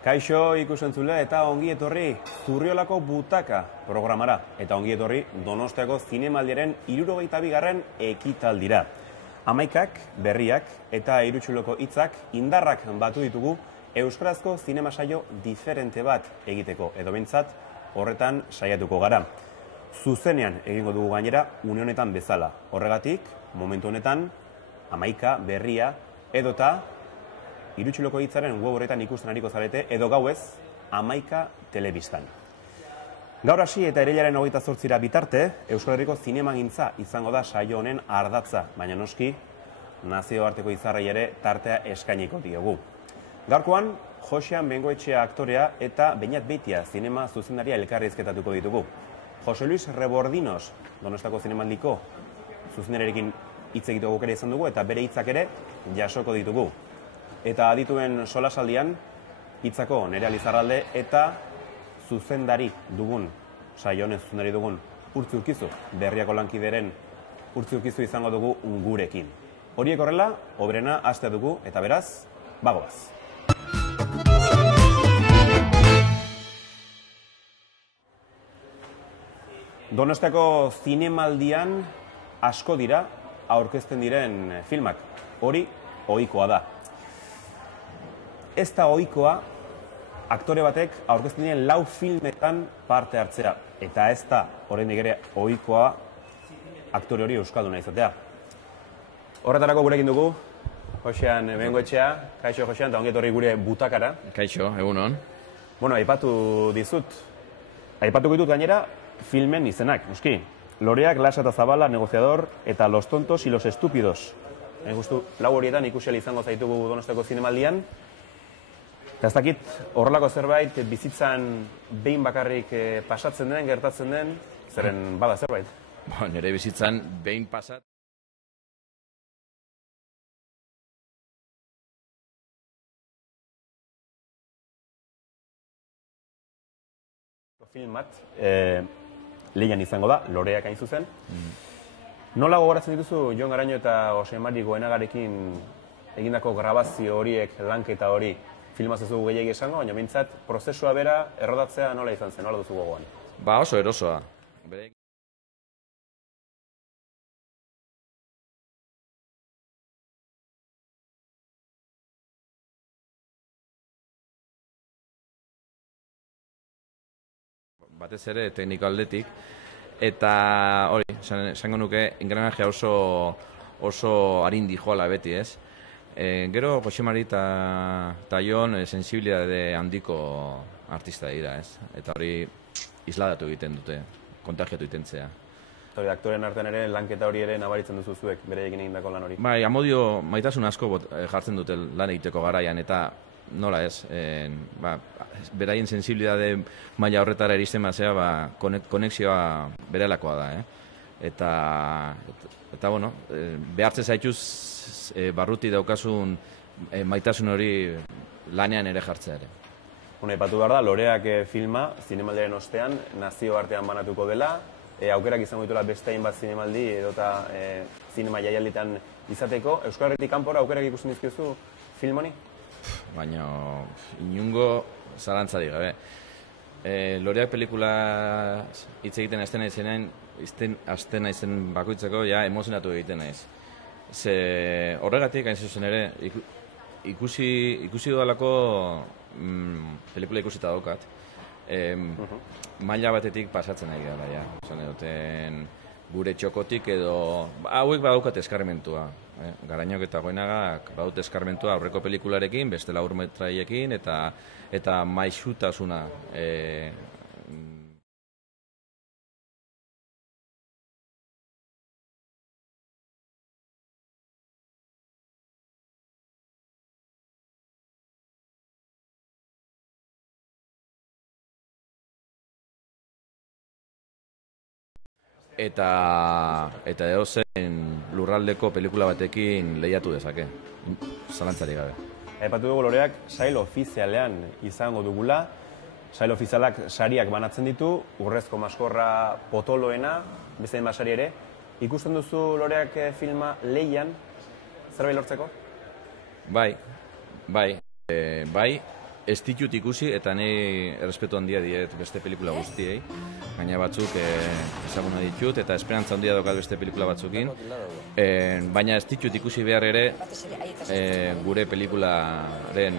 Kaixo ikusentzule eta ongi etorri Zurriolako Butaka programara eta ongi etorri Donostiako Zinemaldiaren 62. ekitaldira. Hamaikak, berriak eta Irutsuloko hitzak indarrak batu ditugu euskarazko zinema saio diferente bat egiteko edo behintzat horretan saiatuko gara. Zuzenean egingo dugu gainera une honetan bezala. Horregatik, momentu honetan, hamaika, berria edota Irutsuloko hitzaren web horretan ikusten ariko zarete edo gauez, hamaika telebistan. Gaur hasi eta irailaren 28 bitarte, Euskal Herriko zinemagintza izango da saio honen ardatza, baina noski, nazioarteko izarrei ere tartea eskainiko diogu. Gaurkoan, Josean Bengoetxea aktorea eta Beñat Beitia zinema zuzendaria elkarrizketatuko ditugu. Jose Luis Rebordinos, Donostiako Zinemaldiko zuzendariarekin hitz egiteko aukera izan dugu eta bere hitzak ere jasoko ditugu. Eta adituen solasaldian, hitzako Nerea Lizarralde eta zuzendari dugun, saio honen zuzendari dugun Urtzi Urkizu, berriako lankideren Urtzi Urkizu izango dugu gurekin. Horiek horrela, obrena hastea dugu eta beraz, bagoaz. Donostiako zinemaldian asko dira aurkezten diren filmak. Hori ohikoa da. Ez da ohikoa aktore batek aurkezten diren 4 filmetan parte hartzea. Eta ez da oraindik ere ohikoa aktore hori euskalduna izatea. Horretarako gurekin dugu Josean Bengoetxea. Kaixo Josean, eta ongi etorri gure butakara. Kaixo, egunon. Bueno, aipatuko ditut gainera filmen izenak, noski. Loreak, Lasa eta Zabala, Negociador eta Los Tontos y los Estúpidos. Justu, 4 horietan ikusi izango zaitugu Donostiako zinemaldian. Eta ez dakit, horrelako zerbait bizitzan behin bakarrik pasatzen den, gertatzen den, zeren bada zerbait. Nire bizitzan behin pasat. Film bat, lehian izango da, Loreak hain zuzen. Nola gogoratzen dituzu Jon Garaño eta Jose Mari Goenagarekin egindako grabazio horiek, lanketa hori, filmaz ez dugu gehiagi esango, baina behintzat prozesua bera errodatzea nola izan zen, nola duzu gogoan? Ba, oso erosoa. Batez ere tekniko aldetik, eta hori, esango nuke, engranajea oso arindi joala beti, ez? Gero, Jose Mari eta Jon sensibilitate handiko artista dira, ez? Eta hori isladatu egiten dute, kontagiatu egiten zea. Hori, aktoren artean ere, lanketa hori ere nabaritzen duzu zuek, bere egin egindako lan hori. Bai, amodio maitasun asko jartzen dute lan egiteko garaian, eta nola ez, beraien sensibilitate maila horretara iristen bazea, konexioa berelakoa da, Eta, bueno, behartzen zaituz barruti daukasun maitasun hori lanean ere jartzea ere. Aipatu behar da, Loreak filma, zinemaldiaren ostean, nazioartean banatuko dela, aukerak izango dituela beste hainbat zinemaldi edota zinema jaialditan izateko. Euskal Herritik kanpora aukerak ikusten dizkiozu film honi? Baina inungo zalantzarik gabe. Loreak pelikula hitz egiten hasten naizen bakoitzeko emozionatu egiten naiz. Horregatik hain zuzen ere ikusi dudalako pelikula ikusita daukat. Maila batetik pasatzen nahi gara, esan eduten gure txokotik edo hauek badaukat eskarmentua. Garañok eta Goenagak badut eskarmentua aurreko pelikularekin, beste 4 metraiekin eta maisutasuna. Eta edozen lurraldeko pelikula batekin lehiatu dezake, zalantzarik gabe. Aipatu dugu Loreak sail ofizialean izango dugula. Sail ofizialak sariak banatzen ditu, urrezko maskorra potoloena, beste sari ere. Ikusten duzu Loreak filma lehian, zerbait lortzeko? Bai, ez ditut ikusi eta nahi errespetu handia diet beste pelikula guztiei. Gaina batzuk ezaguna ditut eta esperantza handia daukat beste pelikula batzukin. Baina ez ditut ikusi behar ere gure pelikularen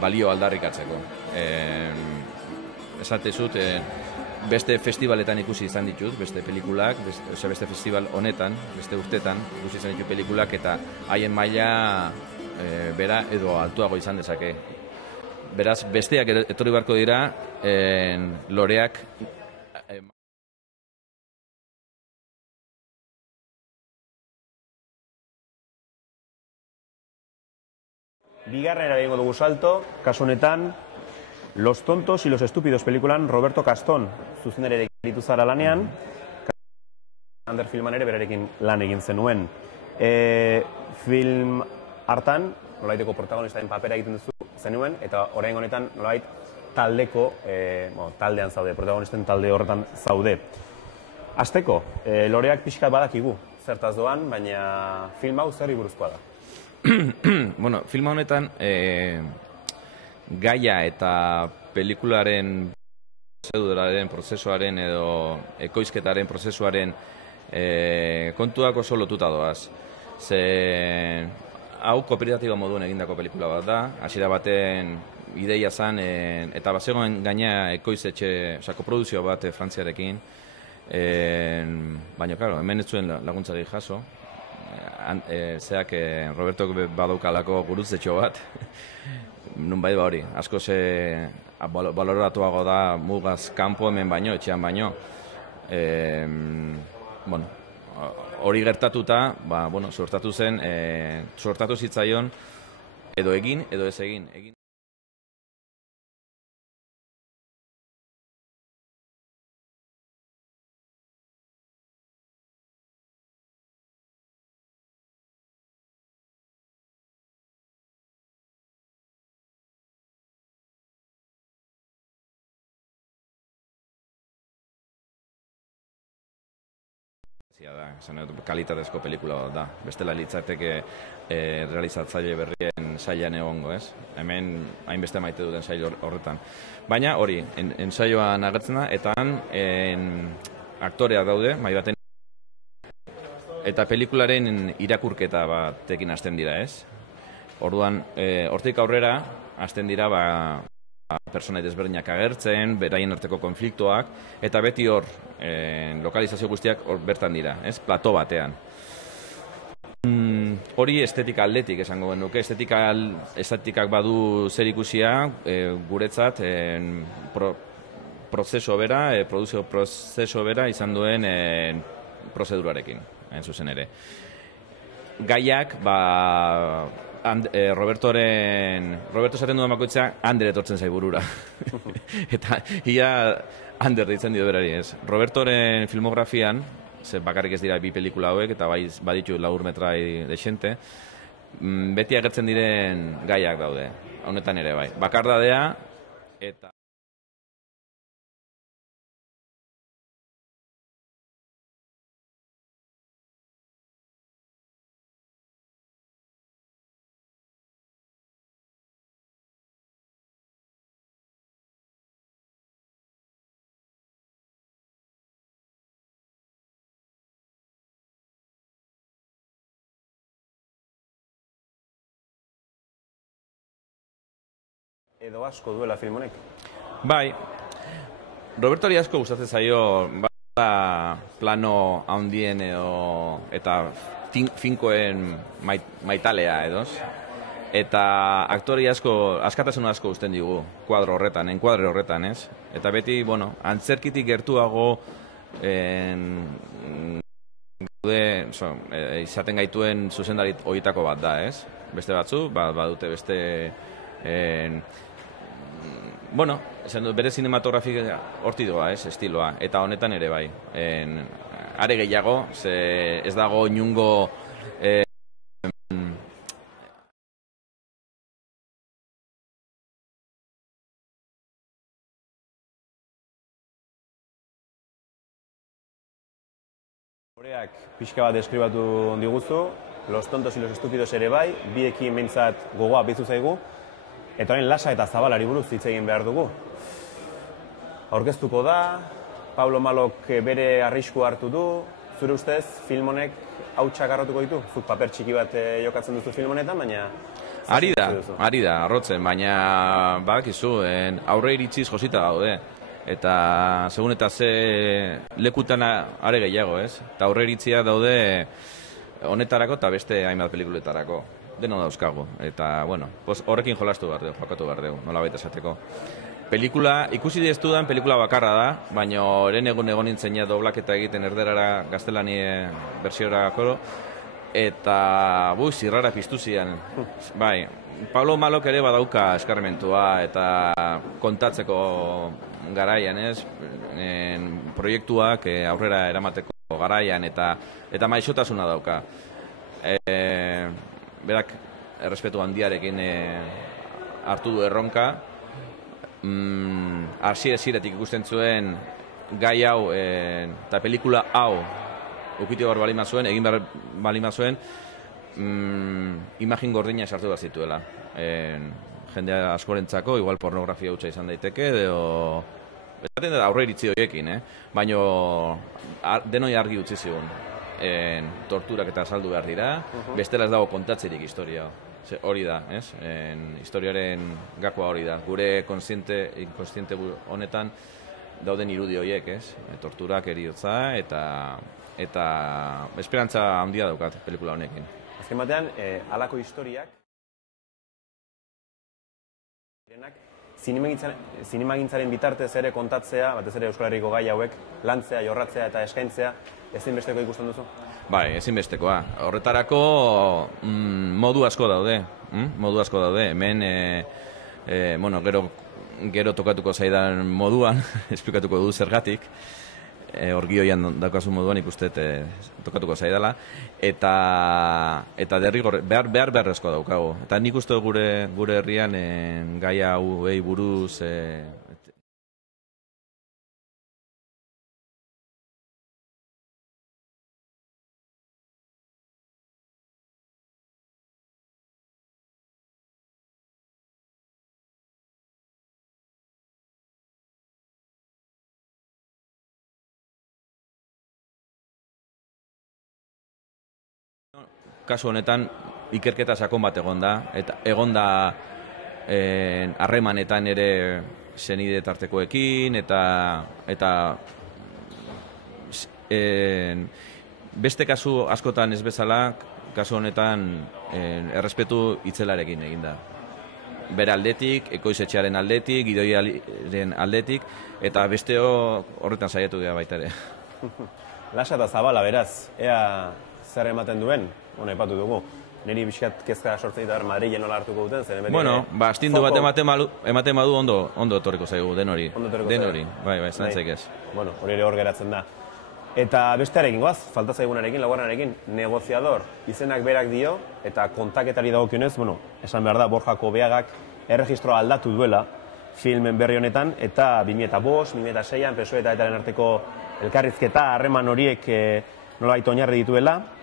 balio aldarrikatzeko. Esatezut, beste festivaletan ikusi izan ditut, beste pelikulak, beste festival honetan, beste urtetan ikusi izan ditut pelikulak eta haien maila bera edo altuago izan dezake. Beraz, besteak etorri beharko dira, loreak Bigarrenera egingo dugu salto, kasu honetan, Los tontos y los estúpidos pelikulan Roberto Castón zuzendarekin aritu zara lanean, Ander filman ere berarekin lan egin zenuen. Film hartan, nolaiteko protagonistaren papera egiten duzu zenuen, eta orain honetan nolait taldeko, taldean zaude, protagonisten talde horretan zaude. Hasteko, loreak pixka badakigu, zertaz doan, baina film hau zer buruzkoa da? Bueno, filma honetan gaia eta pelikularen prozesuaren edo ekoizketaren prozesuaren kontuak oso lotuta doaz. Ze hau kooperatiba moduen egindako pelikula bat da, hasiera baten ideia zen eta bazegoen gaina ekoizetxe, koproduzio bat Frantziarekin, baina, claro, hemen ez zuen laguntzari jaso. Zeak Robertok badaukalako gurutzetxo bat, nunbait hori, asko baloratuago da mugaz kanpo hemen baino, etxean baino. Hori gertatuta, sortatu zitzaion edo egin, edo ez egin. Kalitatezko pelikula bat da. Bestela litzateke realizatzaile berrien sailan egongo, ez? Hemen hainbeste maite duten sail horretan. Baina hori, ensaioan agertzen da, eta aktoreak daude, mai baten, eta pelikularen irakurketa batekin hasten dira, ez? Orduan, hortik aurrera hasten dira pertsonai desberdinak agertzen, beraien arteko konfliktoak, eta beti hor, lokalizazio guztiak hor bertan dira, ez? Plato batean. Hori estetika aldetik esango genuke, estetikak badu zer ikusia, guretzat, prozeso bera, produzio prozeso bera izan duen prozedurarekin, zuzen ere. Gaiak, Roberto esaten duen bakoitza, Ander etortzen zaiburura. Eta ia Ander deitzen dio berari, ez. Robertoren filmografian, bakarrik ez dira bi pelikula hauek, eta baditu laburmetrai desente, beti agertzen diren gaiak daude, honetan ere bai. Bakardadea, eta Edo asko duela film honek? Bai, Robertori asko gustatzen zaio plano handien eta finkoen maitalea edoz. Eta aktori asko, askatasun asko usten digu enkuadre horretan, ez? Eta beti, antzerkitik gertuago izaten gaituen zuzendarit horietako bat da, ez? Beste batzu, badute beste esan dut, bere cinematografia horti doa, estiloa, eta honetan ere bai. Are gehiago, ez dago inungo Loreak pixka bat deskribatu diguzu, Los tontos y los estúpidos ere bai, biekin behintzat gogoa bizu zaigu. Eta orain Lasa eta Zabalari buruz hitz egin behar dugu. Aurkeztuko da, Pablo Malok bere arriskua hartu du, zure ustez film honek hautsak harrotuko ditu? Zuk paper txiki bat jokatzen duzu film honetan, baina... Ari da, arrotzen, baina badakizu, aurre iritziz josita gaude. Eta segun eta ze lekutan are gehiago, ez? Eta aurre iritzia daude honetarako eta beste hainbat pelikuletarako. Deno dauzkagu. Eta, bueno, horrekin jolastu behar dugu, jokatu behar dugu, nola baita esateko. Pelikula, ikusi deztudan pelikula bakarra da, baina eren egun nintzen ja doblaketa egiten erderara gaztelani bertsiora koro, eta zirrara piztu zian. Bai, Pablo Malok ere badauka eskarmentua eta kontatzeko garaian, ez? Proiektuak aurrera eramateko garaian eta maixotasuna dauka. Berak errespetu handiarekin hartu du erronka. Hasieratik ikusten zuen gai hau eta pelikula hau ukitu behar balima zuen, egin behar balima zuen, imagin gordina esartu behar zituela. Jendea askorentzako, igual pornografia hutsa izan daiteke, edo... Ezaten da aurre iritzi horiekin, baina denoi argi utzi zigun. Torturak eta saldu behar dira, bestela ez dago kontatzerik historia. Hori da, ez? Historiaren gakoa hori da. Gure inkonstiente honetan dauden irudi horiek, ez? Torturak, eriotza eta esperantza handia daukat pelikula honekin. Azken batean, halako historiak zinemagintzaren bitartez ere kontatzea, batez ere Euskal Herriko gai hauek, lantzea, jorratzea eta eskaintzea, ezinbesteko ikusten duzu? Bai, ezinbestekoa. Horretarako modu asko daude. Modu asko daude. Hemen, gero tokatuko zaidan moduan, esplikatuko du zergatik, orgioian daukazu moduan ikustet tokatuko zaidala, eta derrigor, beharrezko daukago. Eta nik uste gure herrian gai hauei buruz kasu honetan ikerketa sakon bat egon da, eta egon da harremanetan ere senide tartekoekin, eta beste kasu askotan ez bezala, kasu honetan errespetu itzelarekin egin da. Bere aldetik, ekoizetxearen aldetik, gidoiaren aldetik, eta beste horretan saiatu dira baita ere. Lasa eta Zabala, beraz, ea zer ematen duen? Aipatu dugu, niri bizkat kezka sortzen ditar Madrilen nola hartuko duten, zer beti... Bueno, astindu bat ematen badu ondo etorriko zaigu, denori. Bai, zantzaik ez. Bueno, hori ere hor geratzen da. Eta bestearekin goaz, falta zaigunarekin, laugarrenarekin, negoziador izenak berak dio, eta kontaketari dagokionez, esan behar da, Borja Kobeagak erregistroa aldatu duela filmen berri honetan, eta 2005, 2006an, PSOE eta ETAren arteko elkarrizketa, harreman horiek nolabait oinarri dituela.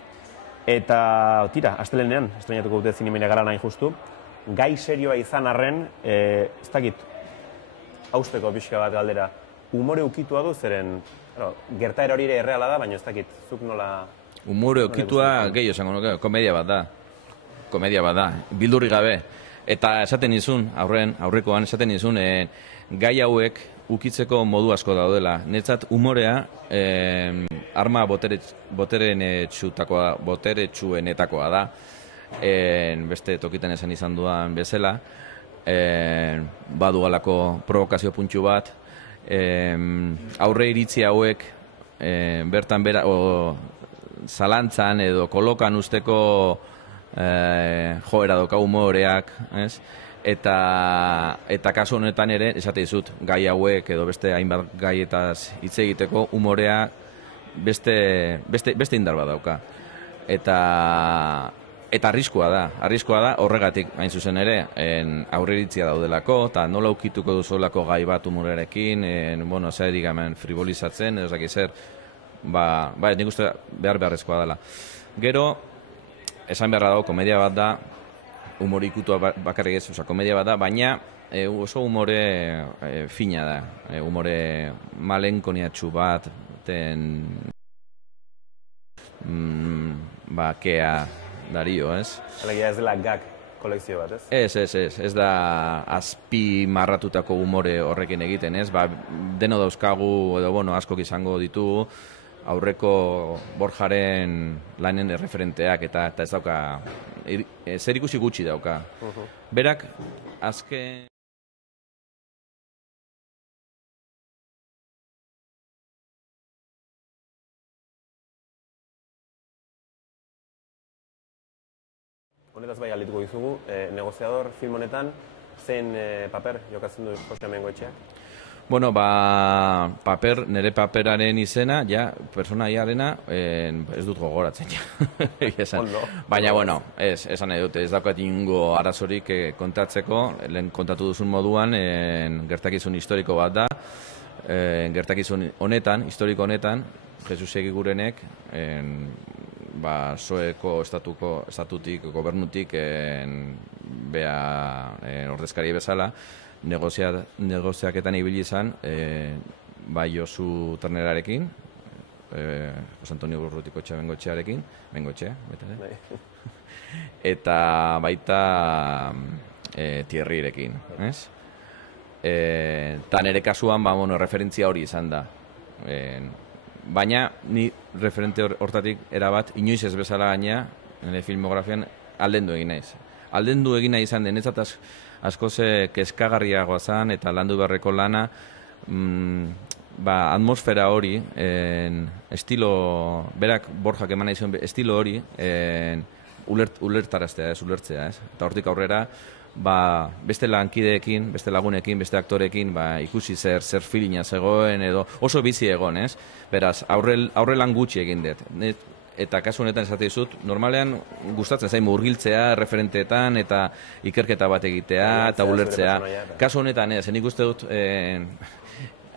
Eta, tira, astelenean, estrenatuko dute Zinemania Galan hain justu, gai serioa izan arren, ez dakit, hausteko pixka bat galdera, umore ukitua du zeren, gertaera hori ere erreala da, baina ez dakit, zuk nola... Umore ukitua gehiago esango nuke, komedia bat da, bildurri gabe. Eta esaten nizun, aurrekoan esaten nizun, gai hauek ukitzeko modu asko daudela. Netzat umorea arma boteretsuenetakoa da. Beste tokitan esan izan dudan bezala. Badugalako provokazio puntxu bat. Aurre iritzi hauek bertan zalantzan edo kolokan usteko joera doka umoreak, ez? Eta kasu honetan ere, esate dizut, gai hauek edo beste hainbat gaietaz hitz egiteko umorea beste indar bat dauka. Eta arriskua da horregatik hain zuzen ere, aurreritzia daudelako, eta nola ukituko duzolako gai bat umorearekin, zer digamen frivolizatzen, edo zaki zer, nik uste beharrezkoa dela. Gero, esan beharra dago, komedia bat da, humore ikutua bakarrik ez, komedia bat da, baina oso humore fina da, humore malenkoniatxu bat, kea dario, ez? Alegia ez dela gag kolekzio bat, ez? Ez da azpi marratutako humore horrekin egiten, ez? Deno dauzkagu, edo askok izango ditugu, aurreko Borjaren lanen referenteak eta ez dauka, zer ikusi gutxi dauka. Berak, azken... Honetaz bai galituko dizugu, negoziador film honetan, zein paper jokatzen du Jose Bengoetxeak? Bueno, nire paperaren izena, personaiarena, ez dut gogoratzen, Baina, esan nahi dute, ez daukat ingo arazorik kontatzeko, lehen kontatu duzun moduan, gertakizun historiko bat da, gertakizun honetan, historiko honetan, Jesus Egigurenek, Soeko estatutik, gobernutik, ordezkari bezala, negoziaketan ibili izan, bai Josu Ternerarekin, Jose Antonio Urrutikotxa Bengoetxea, eta baita Thierryrekin, ez? Eta nire kasuan, referentzia hori izan da. Baina, ni referente hortatik erabat, inoiz ez bezala gaina, nire filmografian, aldendu egin naiz. Aldendu egin nahi izan denetzat askoz kezkagarriagoa zen eta landu beharreko lana, atmosfera hori, estilo, berak Borjak eman nahi zuen, estilo hori, ulertaraztea, ulertzea, ez? Eta hortik aurrera, beste lankideekin, beste lagunekin, beste aktorekin, ikusi zer filina zegoen edo oso bizi egon, ez? Beraz, aurre lan gutxi egin dut. Eta kasu honetan esate dizut, normalean gustatzen zain murgiltzea referenteetan eta ikerketa bat egitea eta ulertzea. Kasu honetan ez, nik uste dut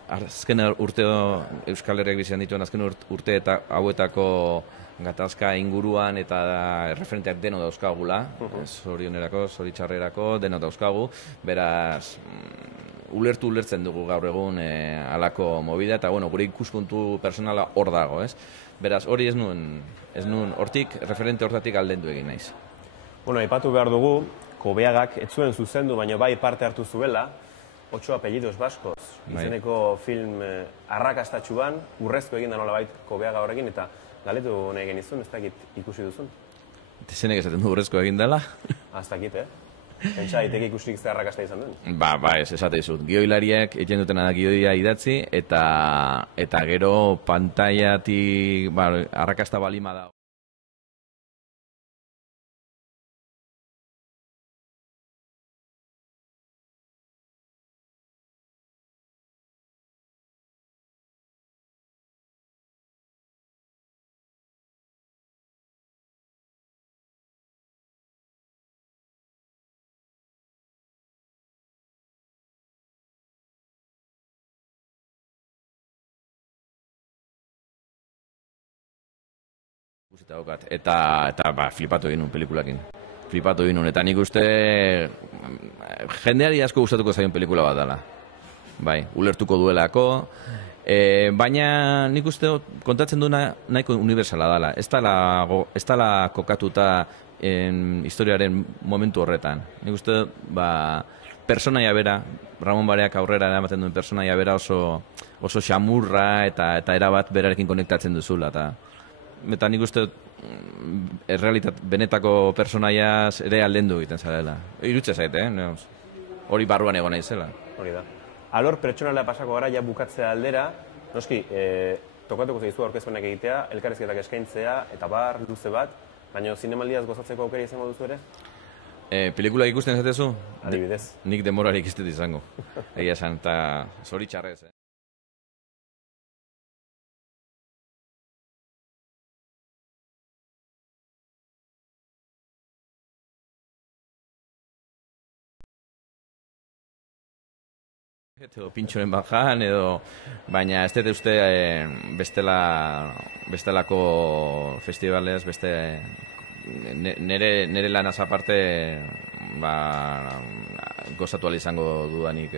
azken urteo Euskal Herriak bizian dituen azken urte eta hauetako gatazka inguruan eta referenteak deno dauzkagula, zorionerako, zoritxarrerako, deno dauzkagu, beraz, ulertzen dugu gaur egun halako movida, eta gure ikuspuntu personala hor dago, ez? Beraz, hori ez nuen hortik, referente hortatik aldendu egin naiz. Aipatu behar dugu, Kobeagak ez zuen zuzendu, baina bai parte hartu zuela, 8 apellidos baskoz, izeneko film arrakastatxuan, urrezko egin da nolabait Kobeaga horrekin, eta galetu nahi genizun, ez dakit ikusi duzun? Zenek esaten du urrezko egin dela? Ez dakit, Pentsa, iteke ikusik ze arrakasta izan duen? Ez esate izut. Gioilariak egin dutena da gioia idatzi, eta gero pantaiatik arrakasta balima da. Eta flipatu egin nun pelikulakin. Flipatu egin nun, eta nik uste jendeari asko gustatuko zaion pelikula bat dela. Ulertuko duelako, baina nik uste kontatzen duena nahiko universala dela. Ez dela kokatuta historiaren momentu horretan. Nik uste personaia bera, Ramon Bareak aurrera ematen duen personaia bera oso xamurra eta erabat berarekin konektatzen duzula. Eta nik uste benetako personaiaz ere aldendu egiten zarela. Irutze zait, hori barruan egon naizela. Hori da. Alor pertsonalea pasako gara, ja bukatzea aldera, noski, tokatuko zaizu aurkezpenak egitea, elkarrizketak eskaintzea, eta luze bat, baina zinemaldiaz gozatzeko aukera izango duzu ere? Pelikula ikusten zatezu? Adibidez. Nik demorarik ez dut izango. Egia esan, eta zoritxarrez. Edo pintxoren bajan, baina ez dut uste bestelako festivalez, nire lanaz aparte gozatu ahal izango dudanik.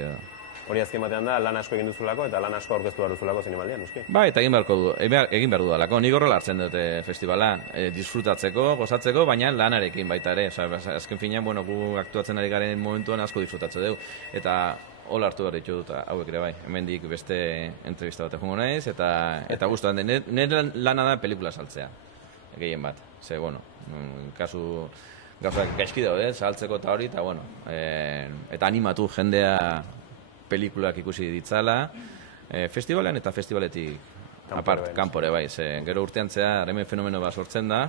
Hori azken batean da, lan asko egin duzulako eta lan asko aurkeztu behar duzulako zinemaldian, noski? Bai, eta egin behar dudalako. Nik horrela hartzen dute festivala, disfrutatzeko, gozatzeko, baina lanarekin baita ere. Azken finean, gu aktuatzen ari garen momentuan asko disfrutatzen dugu. Eta hola hartu behar ditu dut hauek ere bai. Hemendik beste entrevista bat egongo naiz, eta guztuan den. Nire lana da pelikula saltzea, gehien bat. Ze, kasu gauzak gaizki daude, saltzeko eta hori, eta animatu jendea pelikulak ikusi ditzala, festivalean eta festivaletik kanpore bai. Gero urtean zehar hemen fenomeno bat sortzen da,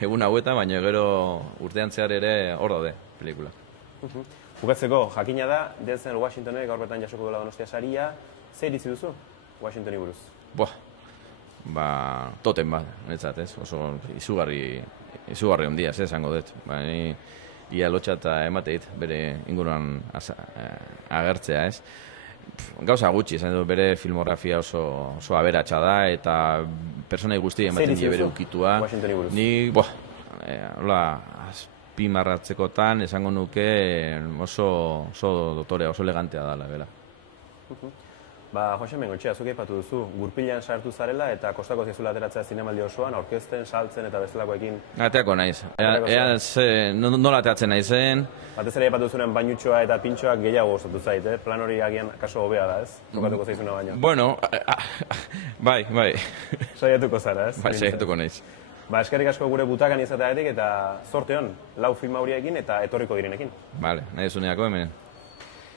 egun hauetan, baina gero urtean zehar ere hor daude pelikula. Bukatzeko, jakina da, Denzel Washingtonek gaur bertan jasoko duela Donostia saria, zer iritzi duzu Washingtoni buruz? Toten bat, netzat, ez? Oso izugarri ondia, esango dut. Ia lotxa eta emateit bere inguruan agertzea, ez? Gauza gutxi, esan dut, bere filmografia oso aberatsa da, eta personai guzti ematen die bere ukitua. Ni, azpimarratzekotan esango nuke oso dotorea, oso elegantea dela, bera. Jose Mengotxea, zuk aipatu duzu, gurpilean sartu zarela eta kostako zizula ateratzea zinemaldi osoan, aurkezten, saltzen eta bestelakoekin. Ateako naiz. Nola ateratzen naizen? Batez ere aipatu zuren bainutxoa eta pintxoak gehiago gustatu zait, plan hori agian kaso hobea da, ez? Tokatuko zaizuna baina. Bueno, bai. Saiatuko zara, ez? Bai, saiatuko naiz. Eskerrik asko gure butakan izateagatik eta zorte hon, 4 film hauriekin eta etorriko direnekin. Bale, nahi zuneako hemen.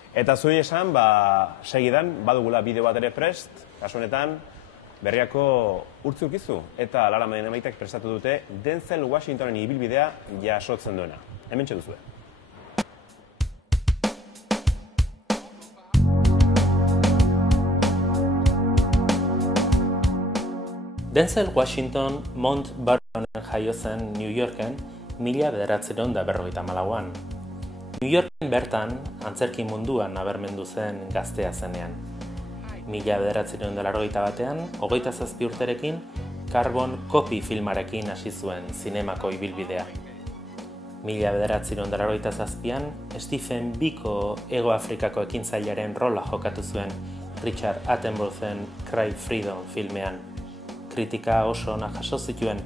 Eta zui esan, segidan, badugula bideo bat ere prest, kasu honetan, berriako urtzi ukizu, eta Laramaden emaitek prestatu dute Denzel Washingtonen ibilbidea jasotzen duena. Hemen txeduzue. Denzel Washington Mount Vernonen jaio zen New Yorken 1954an. New Yorken bertan, antzerki munduan nabarmendu zen gaztea zenean. 1981an, 27 urterekin, Carbon Copy filmarekin hasi zuen zinemako ibilbidea. 1987an, Stephen Biko Hego Afrikako ekintzailaren rola jokatu zuen Richard Attenborough'n Cry Freedom filmean. Kritika oso ona jaso zituen,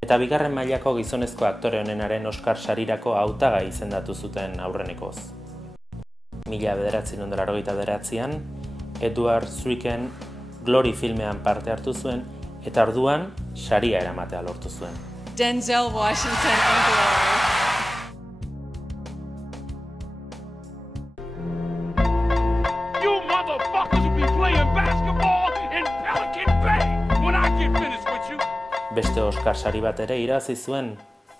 eta bigarren mailako gizonezko aktore honenaren Oscar sarirako hautagai izendatu zuten aurrenekoz. 1989an, Edward Scissorhands Glory filmean parte hartu zuen, eta orduan saria eramatea lortu zuen. Denzel Washington in Glory. You motherfuckers will be playing basketball in Pelican Bay when I get finished with you. Beste Oscar sari bat ere irabazi zuen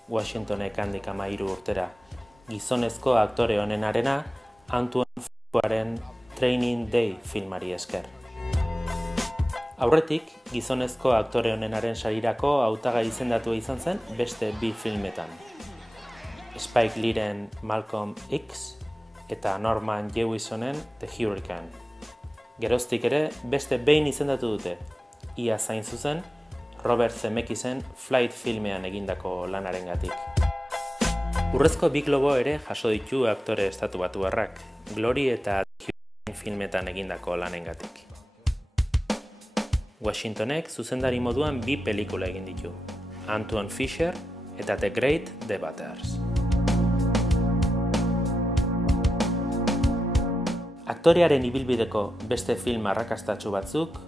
Washingtonek handik 13 urtera. Gizonezko aktore honenarena Antoine Fuquaren Training Day filmari esker. Aurretik, gizonezko aktore honenaren sarirako hautagai izendatua izan zen beste 2 filmetan. Spike Leeren Malcolm X eta Norman Jewisonen The Hurricane. Geroztik ere beste behin izendatu dute, ia zain zuzen, Robert Zemeckisen Flight filmean egindako lanarengatik. Urrezko 2 globo ere jaso ditu aktore estatubatuarrak, Glory eta The Hurricane filmetan egindako lanengatik. Washingtonek zuzendari moduan 2 pelikula egin ditu, Antoine Fisher eta The Great Debaters. Aktorearen ibilbideko beste film arrakastatsu batzuk,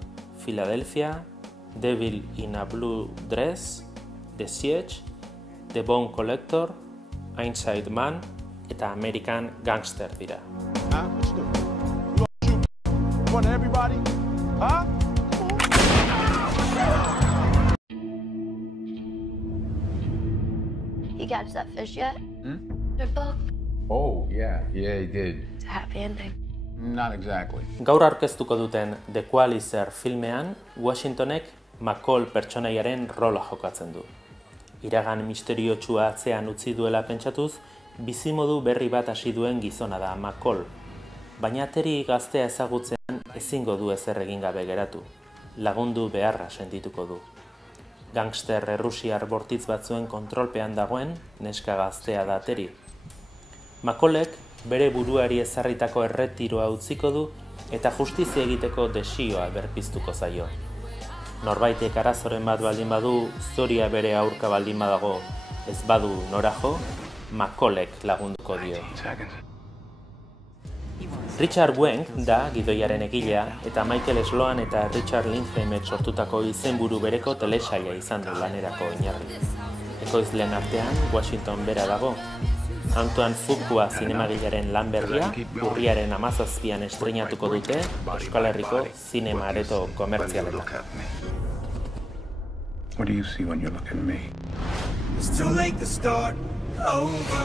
Philadelphia, Devil in a Blue Dress, The Siege, The Bone Collector, Inside Man eta American Gangster dira. He catch that fish yet? Their book. Oh, yeah, he did. It's a happy ending. Not exactly. Gaur aurkeztuko duten The Equalizer filmean, Washingtonek McCall pertsonaiaren rola jokatzen du. Iragan misteriotsua atzean utzi duela pentsatuz, bizimodu berri bat hasi duen gizona da McCall. Baina Terry gaztea ezagutzean ezingo du ezer egin gabe geratu. Lagundu beharra sentituko du. Gangster errusiar bortitz batzuen kontrolpean dagoen neska gaztea da Terry. Macaulek bere buruari ezarritako erretiroa utziko du eta justizia egiteko desioa berpiztuko zaio. Norbaitek arazoren bat baldin badu, zoria bere aurka baldin badago, ez badu nora jo, Macaulek lagunduko dio. Richard Wenk da gidoiaren egilea eta Michael Sloan eta Richard Lintheimek sortutako izenburu bereko telesaila izan du lanerako oinarri. Ekoizleen artean Washington bera dago. Antoine Fuqua zinemagilaren lan berria urriaren 17an estreinatuko dute Euskal Herriko zinema areto komertzialetan. What do you see when you look at me? It's too late to start over.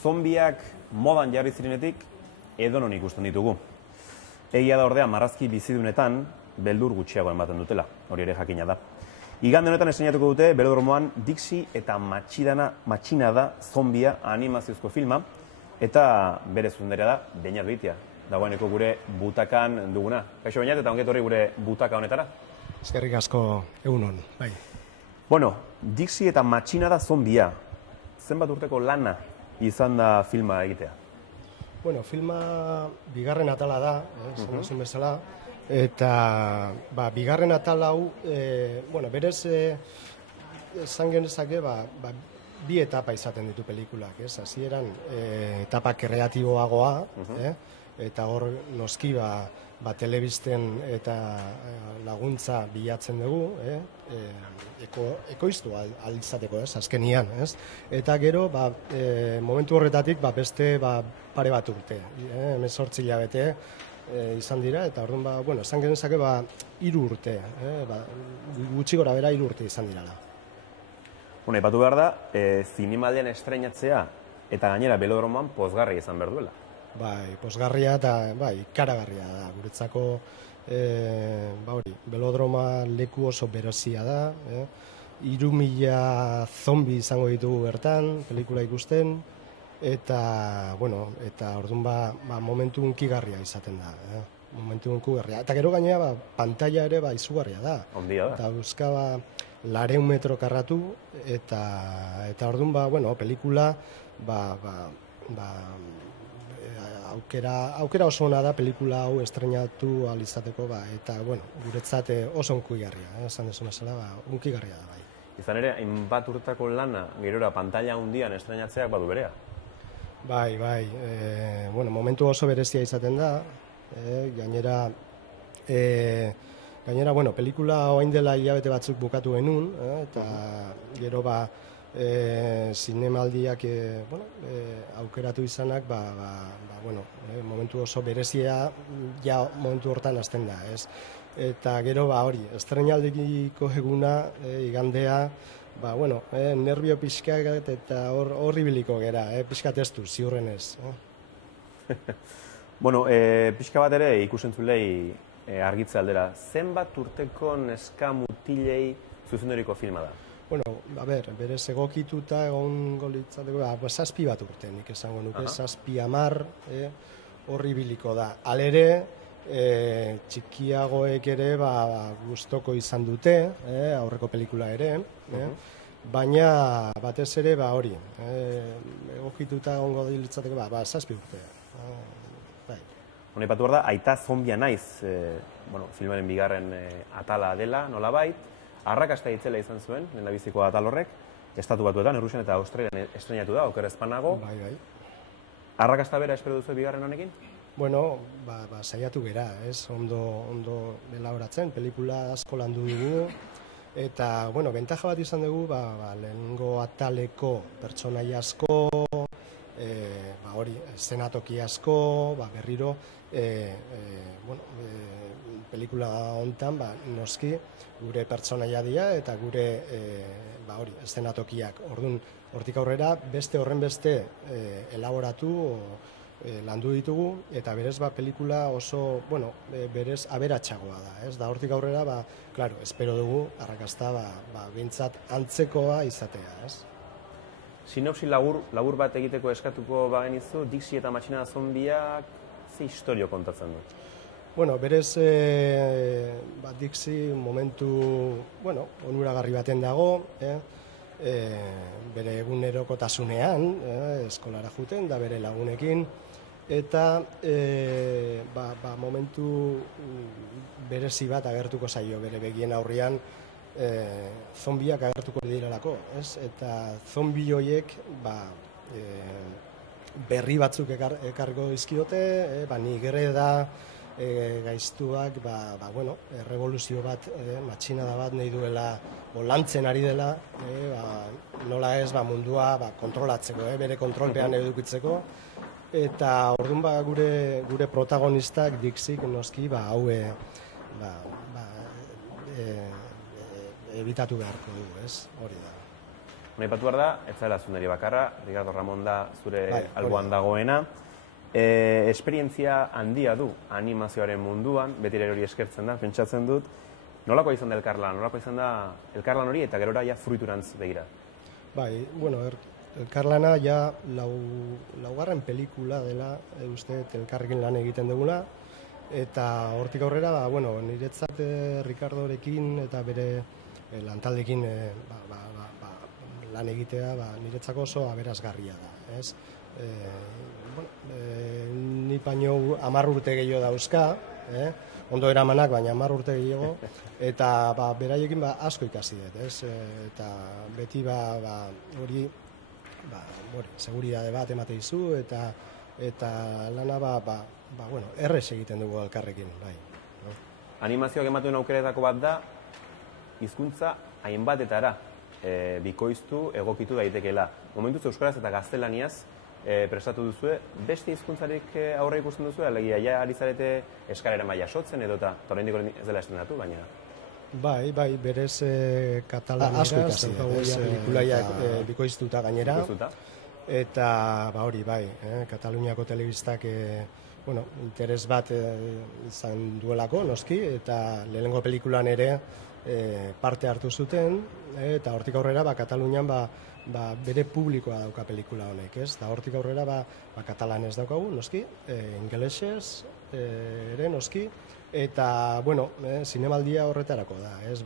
Zombiak modan jarri zirenetik edonon ikusten ditugu. Egia da ordea marrazki bizidunetan beldur gutxiago ematen dutela, hori ere jakina da. Igande honetan estrenatuko dute Belodromoan Dixie eta Matxinada zombia animaziozko filma eta bere zuzendaria da Beñat Beitia. Dagoeneko gure butakan duguna. Kaixo Beñat eta ongi etorri gure butaka honetara. Eskerrik asko egunon, bai. Bueno, Dixie eta Matxinada zombia. Zenbat urteko lana izan da filma egitea? Bueno, filma bigarren atala da, esan bezala, eta bigarren atal hau, berez, esan genezake, bi etapa izaten ditu pelikulak, hasieran etapa kreatiboagoa, eta hor noski telebisten eta laguntza bilatzen dugu, ekoiztu alizateko, azkenian, eta gero, momentu horretatik, beste pare bat urte, 18 hilabete izan dira, eta orduan, esan genezake, 3 urte, gutxi gora bera 3 urte izan dirala. Aipatu behar da, zinemaldian estreinatzea, eta gainera Belodromoan pozgarria izan behar duela. Bai, pozgarria eta ikaragarria da, guretzako Belodroma leku oso berezia da, 3.000 zombi izango ditugu bertan, pelikula ikusten, eta orduan momentu unkigarria izaten da, momentu unkigarria. Eta gero gainera, pantalla ere izugarria da. Ondia da. Eta euska 200 metro karratu, eta orduan, pelikula, aukera oso ona da pelikula hau estreinatu ahal izateko, eta guretzat oso unkigarria, esan desu bezala, unkigarria da bai. Izan ere, hainbat urtako lana gerora pantalla handian estreinatzeak badu berea? Bai, momentu oso berezia izaten da, gainera, pelikula orain dela hilabete batzuk bukatu genuen, eta gero zinemaldiak aukeratu izanak, momentu oso berezia ja momentu hortan hasten da, eta gero hori, estreinaldiko eguna, igandea, nervio pixkat eta horri biliko gera, pixkat ez du, ziurrenez. Pixka bat ere ikusentzulei argitze aldera, zenbat urteko neska mutilei zuzenduriko filma da? Berez egokituta egon golitzateko, 7 bat urte, nik esango nuke, 7-10 horri biliko da. Halere, txikiagoek ere gustoko izan dute, aurreko pelikula ere, baina batez ere hori, egokituta egon golitzateko, 7 urte. Aipatu behar da, Aita zombia naiz, filmaren bigarren atala dela, nolabait, arrakasta itzela izan zuen, lehendabiziko atal horrek, Estatu Batuetan, Errusian eta Australian estreinatu da, oker ezpanago. Bai. Arrakasta bera espero duzu bigarren honekin? Saiatu gera, ondo elaboratzen, pelikula asko landu dugu, eta, bentaja bat izan dugu, lehenengo ataleko pertsonaia asko, eszenatoki asko, berriro, pelikula hontan, noski, gure pertsonaia dira eta gure eszenatokiak. Orduan, hortik aurrera, horren beste elaboratu, landu ditugu, eta berez pelikula oso, berez aberatsagoa da. Da hortik aurrera, espero dugu, arrakasta, bintzat antzekoa izatea. Sinopsi labur bat egiteko eskatuko bagenizu, Dixie eta Matxinada zombiak ze historio kontatzen du? Bueno, berez Dixie momentu, onuragarri baten dago, bere egunerokotasunean, eskolara juten, da bere lagunekin, eta momentu berezi bat agertuko zaio bere begien aurrian, zombiak agertuko direlako, ez? Eta zombi horiek berri batzuk ekarriko dizkiote, nigreda, gaiztuak, revoluzio bat, matxinada bat nahi duela, lantzen ari dela, nola ez mundua kontrolatzeko, bere kontrolpean edukitzeko, eta orduan gure protagonistak Dixik noski haue ebitatu beharko du, ez? Hori da. Naipatu behar da, ez zela zundari bakarra, Ricardo Ramon da zure alboan dagoena. Esperientzia handia du animazioaren munduan, betire hori eskertzen da, pentsatzen dut. Nolakoa izan da elkarlan hori eta gerora ja fruiturantz begira? Bai, elkarlana ja laugarren pelikula dela, uste elkarrekin lan egiten dugula, eta hortik aurrera, niretzat Ricardorekin eta bere lantaldekin lan egitea niretzako oso aberasgarria da, ez? Ni baino 10 urte gehiago dauzka, ondo eramanak, baina 10 urte gehiago, eta beraiekin asko ikasi dut, ez? Eta beti hori seguridade bat emate dizu, eta lana errez egiten dugu elkarrekin, bai. Animazioak ematen aukeretako bat da, hizkuntza hainbatetara bikoiztu, egokitu daitekeela. Momentuz euskaraz eta gaztelaniaz prestatu duzue, beste hizkuntzarik aurre ikusten duzue, alegia, ja ari zarete eskalera maila sotzen edota, eta oraindik ez dela estrenatu, baina... Bai, berez katalaneraz, pelikulaiak bikoiztuta gainera, eta hori, Kataluniako telebistak interes bat izan duelako, noski, eta lehenengo pelikulan ere parte hartu zuten, eta hortik aurrera Katalunian bere publikoa dauka pelikula honek, ez? Da hortik aurrera katalanez daukagu, noski, ingelesez ere, noski, eta, zinemaldia horretarako da, ez?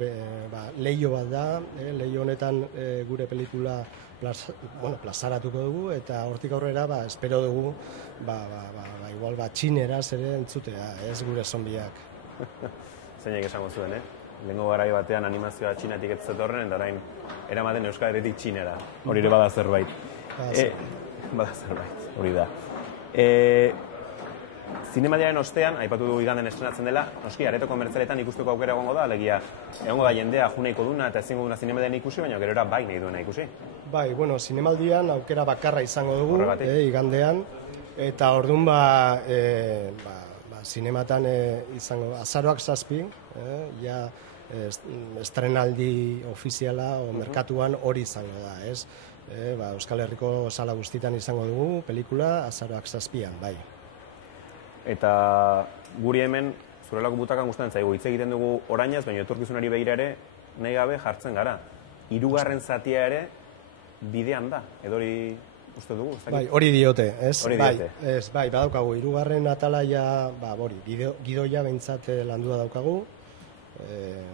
Leio bat da, leio honetan gure pelikula plazaratuko dugu, eta hortik aurrera, espero dugu, igual txineraz ere entzutea, ez gure zombiak. Zeinek esango zuen, Lehengo garai batean animazioa txinatik ez zetorren, eta orain eramaten Euskal Herritik txinera. Hori ere bada zerbait. Bada zerbait, hori da. Zinemaldiaren ostean, aipatu dugu iganden estrenatzen dela, noski, areto komertzialetan ikusteko aukera egongo da, alegia, egongo da jendea juneiko duna eta ezingo duna zinemaldian ikusi, baina gerora bai nahi duena ikusi. Bai, zinemaldian aukera bakarra izango dugu, igandean, eta orduan zinematan izango, azaroak 7, ja estrenaldi ofiziala o merkatuan hori izango da, ez? Euskal Herriko sala guztitan izango dugu, pelikula azaroak 7, bai. Eta guri hemen, zurelako butakan gustatzen zaigu, hitz egiten dugu orainaz, baina etorkizunari begira ere, nahi gabe jartzen gara. 3. zatia ere bidean da, edo hori uste dugu? Bai, hori diote, ez? Hori diote. Bai, badaukagu, 3. atalaia, gidoia behintzat landua daukagu,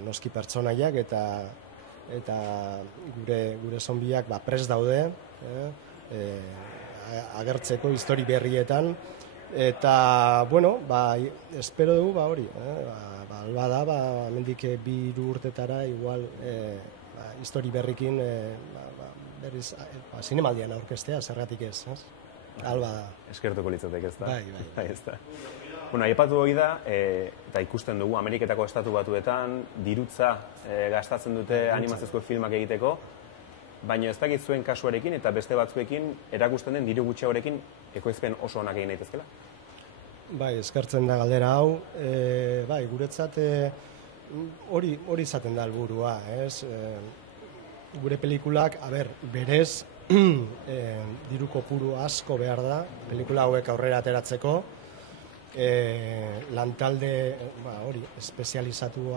noski pertsonaiak eta gure zombiak prest daude, agertzeko histori berrietan, eta, espero dugu, hori, albada, hemendik 2 urtetara, igual, histori berrikin, berriz, zinemaldian aurkestea, zergatik ez, alba da. Eskertuko litzatek ez da? Bai. Ez da. Aipatu hori da, eta ikusten dugu, Ameriketako estatu batuetan, dirutza gastatzen dute animaziozko filmak egiteko, baina ez dakit zuen kasuarekin eta beste batzuekin erakusten den diru gutxiagorekin ekoizpen oso onak egin daitezkela? Bai, eskertzen da galdera hau. Bai, guretzat hori izaten da helburua, ez? Gure pelikulak, berez, diru kopuru asko behar da, pelikula hauek aurrera ateratzeko, lantalde, hori, espezializatu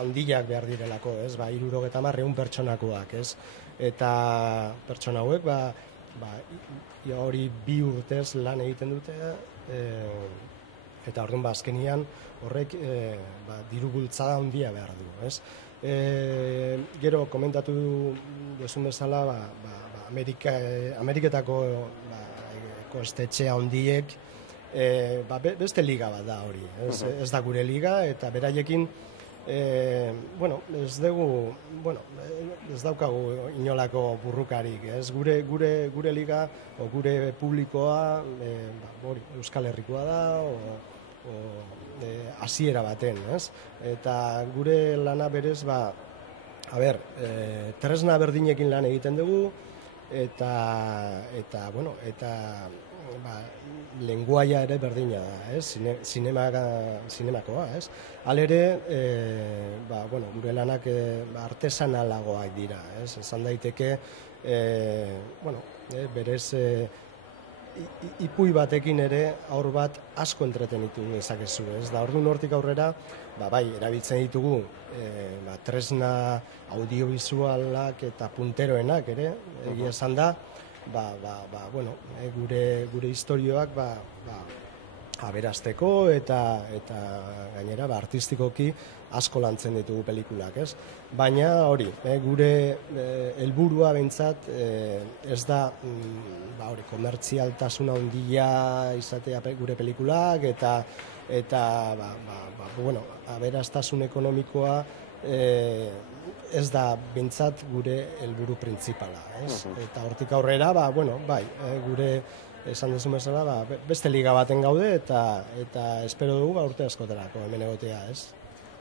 handiak behar direlako, ez? 70 pertsonakoak, ez? Eta pertsona hauek, hori 2 urtez lan egiten dute, Eta orduan azkenian horrek diru bultzada handia behar du, ez? Gero komentatu duzun bezala, Ameriketako estetxe handiek beste liga bat da hori, ez da gure liga, eta beraiekin ez daukagu inolako burrukarik, ez gure liga, o gure publikoa Euskal Herrikoa da, o hasiera baten, ez? Eta gure lana berez, tresna berdinekin lan egiten dugu, eta lenguaia ere berdina da, ez? Zinemakoa, ez? Halere, gure lanak artesanalagoak dira, ez? Esan daiteke, berez ipui batekin ere aur bat asko entretenitu dezakezu, ez? Da orduan hortik aurrera, erabiltzen ditugu tresna audiovisualak eta punteroenak ere, egia esan da, gure historioak aberasteko eta gainera artistikoki asko lantzen ditugu pelikulak, ez? Baina hori, gure helburua behintzat ez da komertzialtasun handia izatea gure pelikulak eta aberastasun ekonomikoa ez da behintzat gure helburu printzipala, ez? Eta hortik aurrera, gure esan duzu bezala, beste liga baten gaude eta espero dugu urte askotarako hemen egotea, ez?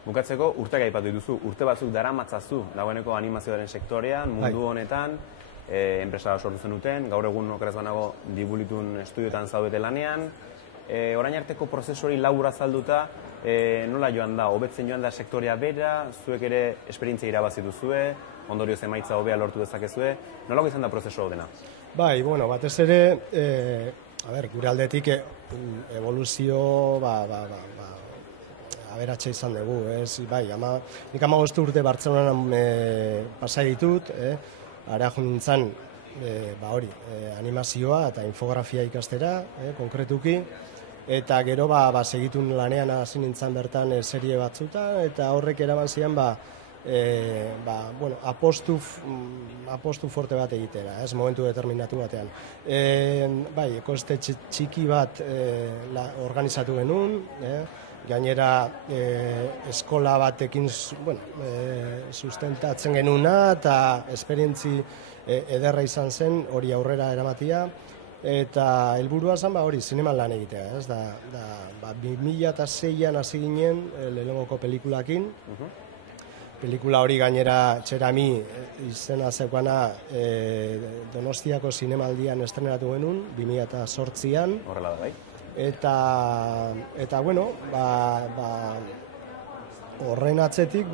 Bukatzeko, urteak aipatu dituzu, urte batzuk daramatzazu dagoeneko animazioaren sektorean, mundu honetan, enpresa sortu zenuten, gaur egun okeraz banago Dibulitun estudioetan zaudete lanean, orain arteko prozesu hori labur azalduta, nola joan da, hobetzen joan da sektorea bera, zuek ere esperientzia irabazi duzue, ondorioz emaitza hobea lortu dezakezue, nolako izan da prozesu hau dena? Batez ere, gure aldetik evoluzio aberatsa izan dugu, ez? Nik 15 urte Bartzelonan pasai ditut, ara jo nintzen animazioa eta infografia ikastera, konkretuki, eta gero segitun lanean hasi nintzen bertan serie batzuta, eta horrek eraman ziren apostu forte bat egitera, ez momentu determinatu batean. Ekoiztetxe txiki bat organizatu genuen, gainera eskola batekin sustentatzen genuna eta esperientzi ederra izan zen hori aurrera eramatia, eta helburua zen hori zineman lan egitea, ez? 2006an hasi ginen lehenengoko pelikulakin, pelikula hori gainera Txerami izena zeukana Donostiako zinemaldian estrenatu genuen 2008an. Horrela da, bai? Eta horren atzetik,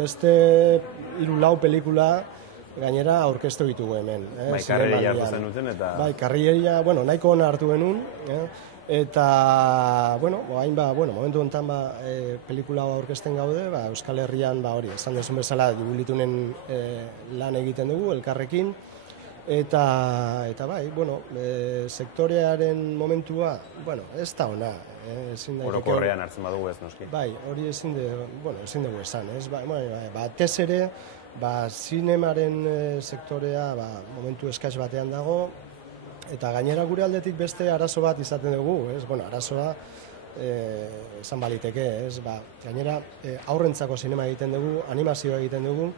beste 3-4 pelikula gainera aurkeztu ditugu hemen. Karrieria hartu zenuten eta... Karrieria, nahiko ona hartu genuen, eta, momentu honetan pelikula aurkezten gaude, Euskal Herrian, esan dezun bezala, Dibulitunen lan egiten dugu, elkarrekin, eta sektorearen momentua, ez da ona. Orokorrean hartzen badugu ez, noski? Hori ezin dugu esan, ez? Batez ere, zinemaren sektorea momentu eskaz batean dago, eta gainera gure aldetik beste arazo bat izaten dugu, ez? Arazoa esan baliteke, ez? Gainera aurrentzako zinema egiten dugu, animazioa egiten dugu,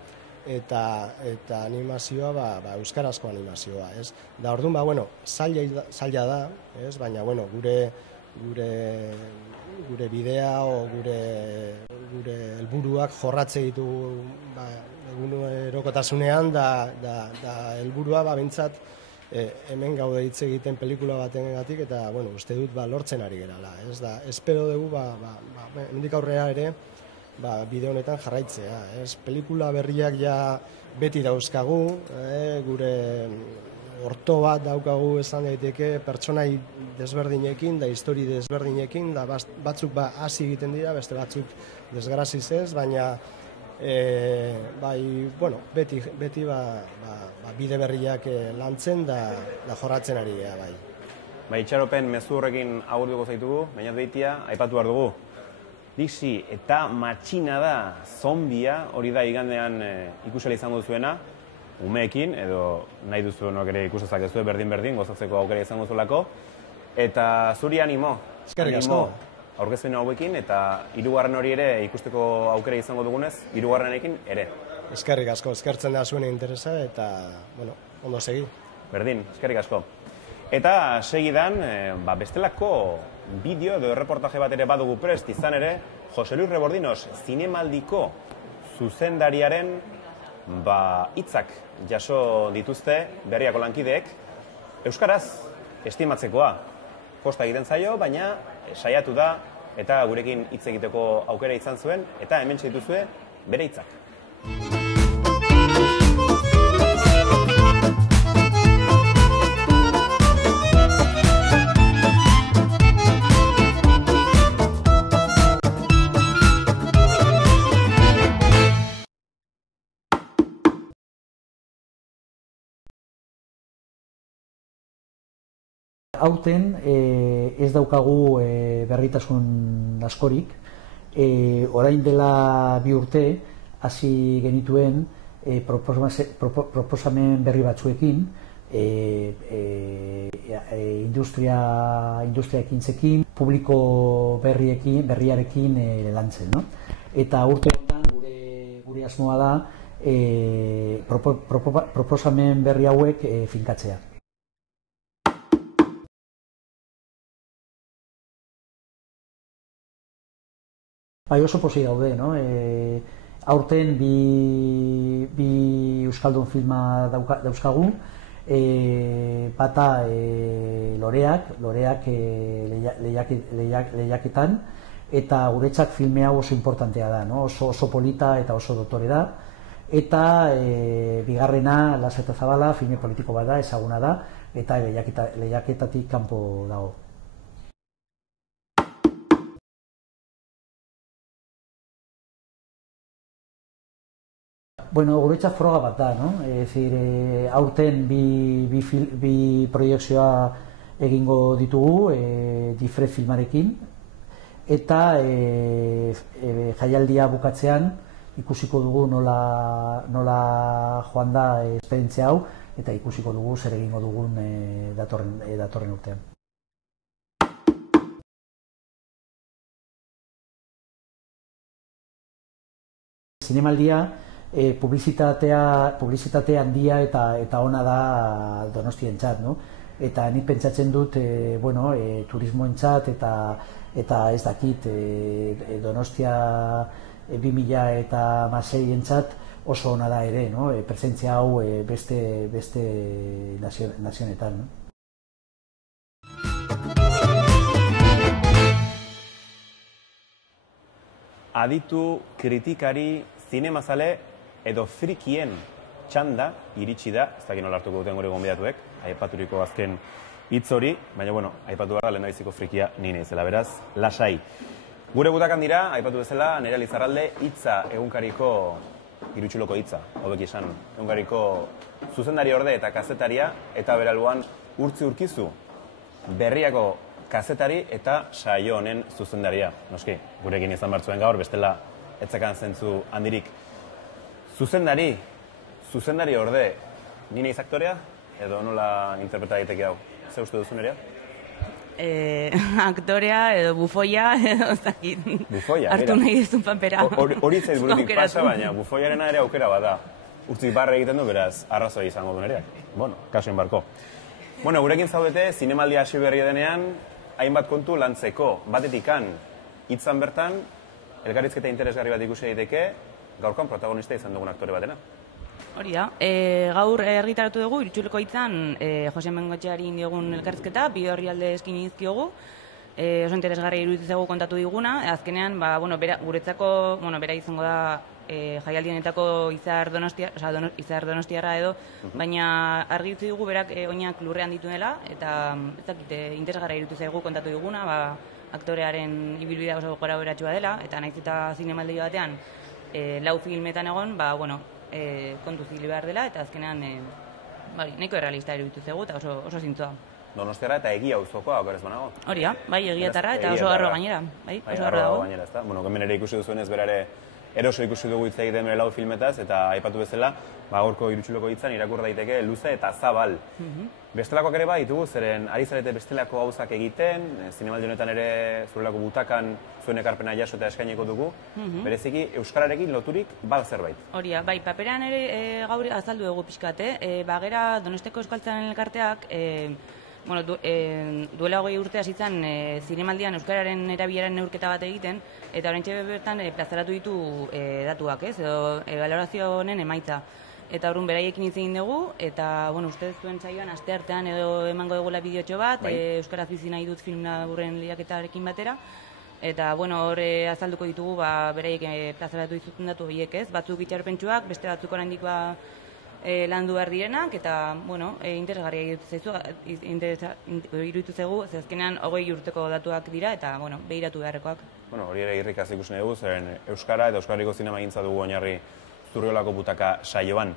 eta animazioa, euskarazko animazioa, ez? Da orduan, zaila da, ez? Baina, gure bidea o gure helburuak jorratze ditu egunerokotasunean, da helburua behintzat hemen gaude hitz egiten pelikula batengatik, eta uste dut lortzen ari gerala, ez? Da espero dugu hemendik aurrera ere bide honetan jarraitzea, ez? Pelikula berriak ja beti dauzkagu, gure orto bat daukagu esan daiteke pertsonai desberdinekin, da histori desberdinekin, da batzuk hasi egiten dira, beste batzuk desgraziz ez, baina beti bide berriak lantzen da jorratzen ari gara, bai. Itxaropen mezurrekin agurtuko zaitugu, baina behitia, aipatu behar dugu. Dixi eta matxina da zombia, hori da igandean ikusela izango duzuena, umeekin, edo nahi duzuenok ere ikusezak ez berdin-berdin, gozatzeko aukera izango zuelako. Eta zuri animo. Eskerrik asko. Aurkezpen hauekin, eta hirugarren hori ere ikusteko aukera izango dugunez, hirugarrenekin ere. Eskerrik asko, eskertzen da zuen interesa, eta, bueno, ondo segi. Berdin, eskerrik asko. Eta segidan, bestelako bideo edo erreportaje bat ere badugu prest, izan ere, Jose Luis Rebordinos zinemaldiko zuzendariaren hitzak jaso dituzte berriako lankideek, euskaraz estimatzekoa kosta egiten zaio, baina saiatu da eta gurekin hitz egiteko aukera izan zuen, eta hemen dituzue bere hitzak. Aurten ez daukagu berritasun askorik. Orain dela 2 urte hasi genituen proposamen berri batzuekin, industria ekintzekin, publiko berriarekin lantzen. Eta urte honetan gure asmoa da proposamen berri hauek finkatzea. Oso pozik daude, aurten bi euskaldun filma dauzkagu, bata loreak lehiaketan, eta guretzak filme hau oso importantea da, oso polita eta oso dotore da, eta bigarrena Lasa eta Zabala, filme politiko bat da, ezaguna da, eta lehiaketatik kanpo dago. Bueno, guretzat froga bat da, aurten bi proiekzioa egingo ditugu, Difre filmarekin, eta jaialdia bukatzean ikusiko dugu nola joan da esperientzia hau, eta ikusiko dugu zer egingo dugun datorren urtean. Zinemaldia publizitate handia eta ona da Donostientzat, eta nik pentsatzen dut turismoentzat eta ez dakit Donostia 2016entzat oso ona da ere, presentzia hau beste nazionetan. Aditu, kritikari, zinemazale edo frikien txanda iritsi da, ez dakit nola hartuko duten gure gonbidatuek, aipaturiko azken hitz hori, baina aipatu behar da lehendabiziko frikia ni naizela, beraz, lasai. Gure butakan dira, aipatu bezala, Nerea Lizarralde hitza egunkariko, irutsuloko hitza, hobeki esan, egunkariko zuzendari orde eta kazetaria, eta beraluan Urtzi Urkizu, berriako kazetari eta saio honen zuzendaria. Noski, gurekin izan bartzuen gaur, bestela etzakan zentzu handirik. Zuzendari orde, ni naiz aktorea, edo nola interpreta daiteke hau? Zer uste duzu, Nerea? Aktorea edo bufoia, edo zakit. Bufoia, hartu nahi duzun papera. Hori zait burutik pasa, baina bufoiarena ere aukera bada. Urtzik barre egiten du, beraz, arrazoi izango du Nereak. Kasuen barko. Gurekin zaudete, zinemaldia hasi berri denean, hainbat kontu lantzeko, batetikan, hitzan bertan, elkarrizketa interesgarri bat ikusi daiteke, gaurkoan protagonista izan dugun aktore batena. Hori da, gaur argitaratu dugu, irutsuleko hitzan, Jose Mengotxeari indiogun elkarrizketa, bi orrialde eskini dizkiogu, oso interesgarri iruditzegu kontatu diguna, azkenean, guretzako, bera izango da, jaialdienetako izar donostiarra edo, baina argi utzi dugu berak oinak lurrean dituela, eta interesgarri iruditu zaigu kontatu diguna, aktorearen ibilbidea oso gora beratxua dela, eta nahiz eta zinemaldi batean 4 filmetan egon, kontu zili behar dela, eta azkenean nahiko errealista iruditu zaigu, eta oso zintzoa. Donostiarra eta Egia auzokoa, okerez banago. Hori, bai, Egiatarra eta oso garro gainera. Bai, oso garro dago. Gainera, ezta? Bueno, hemen ere ikusi duzuenez berare eroso ikusi dugu hitz egiten bere lau filmetaz, eta aipatu bezala, gaurko Irutsuleko hitzan irakur daiteke luze eta zabal. Bestelakoak ere baditugu, zeren ari zarete bestelako gauzak egiten, zinemaldi honetan ere zurelako butakan zuen ekarpena jaso eta eskaineko dugu, bereziki euskararekin loturik bada zerbait. Hori, bai, paperan ere gaur azaldu dugu pixkate, bagera Donostiako Euskaltzaren elkarteak, duela 20 urte hasitzen zinemaldian euskararen erabileraren neurketa bat egiten, eta oraintxe bertan plazaratu ditu datuak, edo balorazio honen emaitza. Eta horren beraiekin hitz egin dugu, eta uste zuen saioan asteartean edo emango dugula bideotxo bat, euskaraz bizi nahi dut film laburren lehiaketarekin batera, eta hor azalduko ditugu beraiek plazaratu dituzten datu horiek, ez? Batzuk itxaropentsuak, beste batzuk oraindik landu behar direnak, eta, interesgarria iruditu zegu, azkenean 20 urteko datuak dira, eta, behiratu beharrekoak. Hori ere irrikaz ikusi nahi dugu, zeren euskara eta euskarriko zinema egintza dugu oinarri Zurriolako butaka saioan.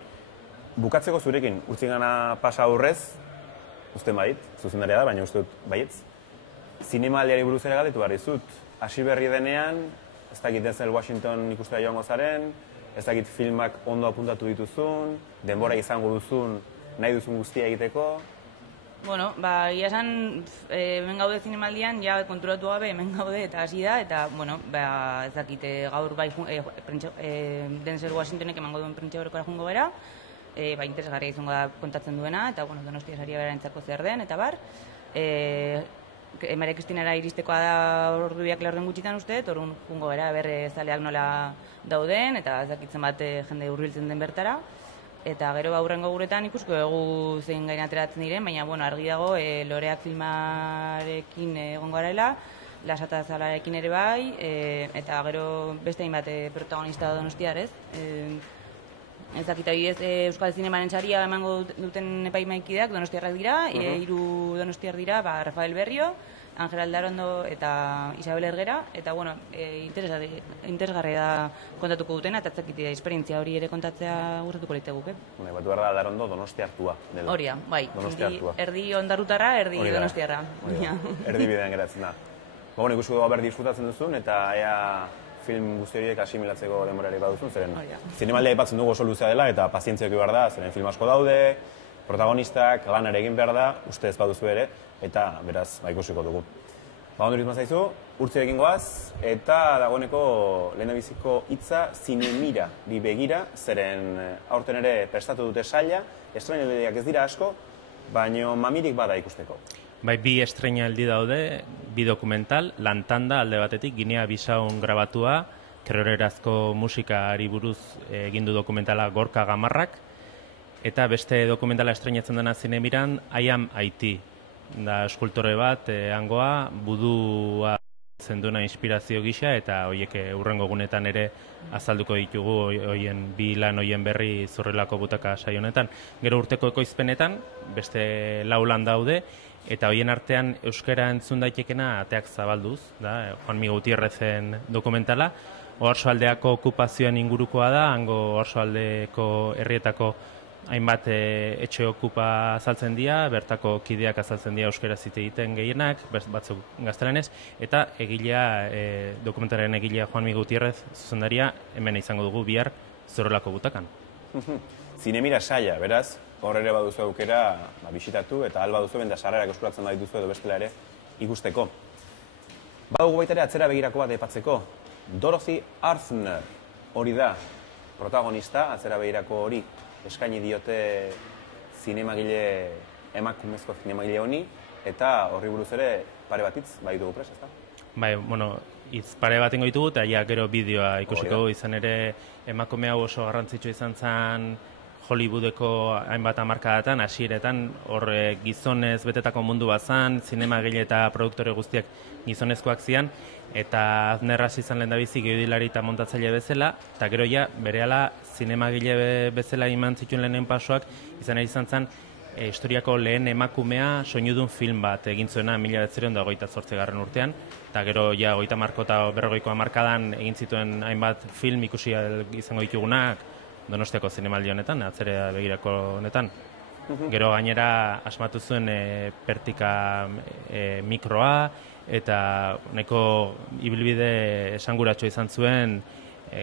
Bukatzeko zurekin, urtzingana pasa aurrez, uste bait, zuzendaria da, baina uste dut baietz, zinemaldiari buruz ere galdetu behar dizut, hasi berri denean, ez dakit Denzel Washington ikustea joango zaren, ez dakit filmak ondo apuntatu dituzun, denbora izango duzun, nahi duzun guztia egiteko. Ia esan, hemen gaude zinemaldian, ja konturatu gabe hemen gaude eta hasi da, eta, ez dakit gaur bai Denzel Washingtonek emango duen prentxe horrekora jungo gara, interesgarria izango da kontatzen duena, eta, Donostia saria berantzako zer den, eta bar. Maria Kristinara iristekoa da ordubiak laurden gutxitan uste, orduan jungo gara berre zaleak nola dauden, eta ez dakitzen bat jende hurbiltzen den bertara. Eta gero aurrengo guretan ikusko dugu zein gain ateratzen diren, baina argi dago Loreak filmarekin egongo garela, Lasata Zalarekin ere bai, eta gero beste hainbat protagonista donostiar, ez? Ez dakit adibidez Euskal Zinemaren saria emango duten epaimaikideak donostiarrak dira, 3 donostiar dira, Rafael Berrio, Angel Aldarondo eta Isabel Ergera, eta interesgarria da kontatuko dutena, eta etzakite esperientzia hori ere kontatzea gustatuko liteguke. Batu behar da Aldarondo donostiartua. Horia, bai, erdi ondarrutarra, erdi donostiarra. Erdi bidean geratzen da. Ikusko dugu berdi diskutatzen duzun, eta ea film guzti horiek asimilatzeko denborari baduzun, zeren zinemaldia aipatzen dugu oso luzea dela, eta pazientziak behar da, zeren film asko daude, protagonistak, lan ere egin behar da, uste ez baduzu ere, eta beraz, ikusiko dugu. Ondoriz mazaizu, urtzirekin goaz, eta dagoeneko lehendabiziko hitza zinemira di begira, zeren aurten ere prestatu dute saila, estrainaldiak ez dira asko, baino mamirik bada ikusteko. Bai, 2 estrainaldi daude, 2 dokumental, Lantanda alde batetik, Ginea Bisaun grabatua, kreorerazko musikari buruz egindu dokumentala Gorka Gamarrak, eta beste dokumentala estrainatzen dena Zinemiran, I Am IT, da eskultore bat, hangoa, budua zenduna inspirazio gisa, eta horiek hurrengo gunetan ere azalduko ditugu hoien 2 lan hoien berri Zurriolako butaka saio honetan. Gero urteko ekoizpenetan, beste 4 lan daude, eta hoien artean euskara entzun daitekena Ateak zabalduz, da, Juanmi Gutierrezen dokumentala, Oarsoaldeako okupazioan ingurukoa da, hango Oarsoaldeko herrietako hainbat etxe okupa azaltzen dira, bertako kideak azaltzen dira euskaraz hitz egiten gehienak, batzuk gaztelanez, eta egilea, dokumentaren egilea Juanmi Gutierrez zuzendaria hemen izango dugu bihar Zurriolako butakan. Zinemira saia, beraz, hor ere baduzu aukera bisitatu, eta alba duzu benda sarrerak eskuratzen badituzu edo bestela ere ikusteko. Badugu baita ere atzera begirako bat aipatzeko. Dorothy Arthner hori da protagonista, atzera begirako hori eskaini diote emakumezko zinemagile honi, eta horri buruz ere pare bat hitz baditugu prest, ezta? Bai, hitz pare bat ingo ditugu, eta gero bideoa ikusiko izan ere emakume hau oso garrantzitsua izan zen Hollywoodeko hainbat hamarkadatan, hasieretan, hor gizonez betetako mundu bat zen, zinemagile eta produktore guztiak gizonezkoak zian, eta Arthner hasi izan lehendabizi gehiudilari eta montatzaile bezala, eta gero berehala zinemagile bezala iman zituen lehenen pasoak, izan zen historiako lehen emakumea soinudun film bat egin zuena 1928 urtean, eta gero 30 eta 40ko hamarkadan egin zituen hainbat film ikusi izango ditugunak Donostiako zinemaldi honetan, atzera begirako honetan. Gero gainera asmatu zuen pertika mikroa, eta nahiko ibilbide esanguratxo izan zuen,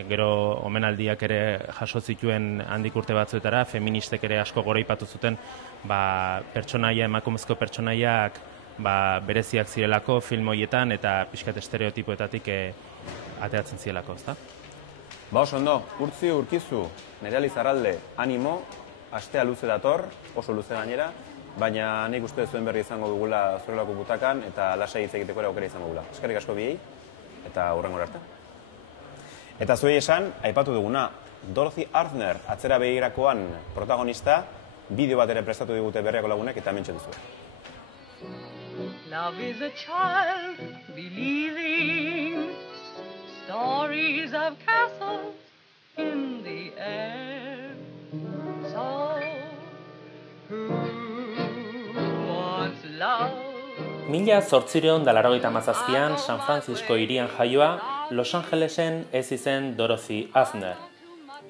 gero omenaldiak ere jaso zituen handik urte batzuetara, feministek ere asko goraipatu zuten, pertsonaia, emakumezko pertsonaiak bereziak zirelako film horietan eta pixkat estereotipoetatik ateratzen zirelako, ezta? Oso ondo, Urtzi Urkizu, Nerali Zarralde, animo, astea luze dator, oso luze gainera, baina nik uste zuen berri izango dugula Zurrelako Butakan eta lasai hitz egiteko ere aukera izango dugula. Eskerrik asko biei eta hurrengora arte. Eta zuei esan, aipatu duguna, Dorothy Arzner atzera begirakoan protagonista, bideo bat ere prestatu digute Berriako Lagunek eta hementxe duzu. Love is a child believing stories of castles in the air. So who wants love? 1887an San Francisco hirian jaioa, Los Angelesen ez izen Dorothy Arzner.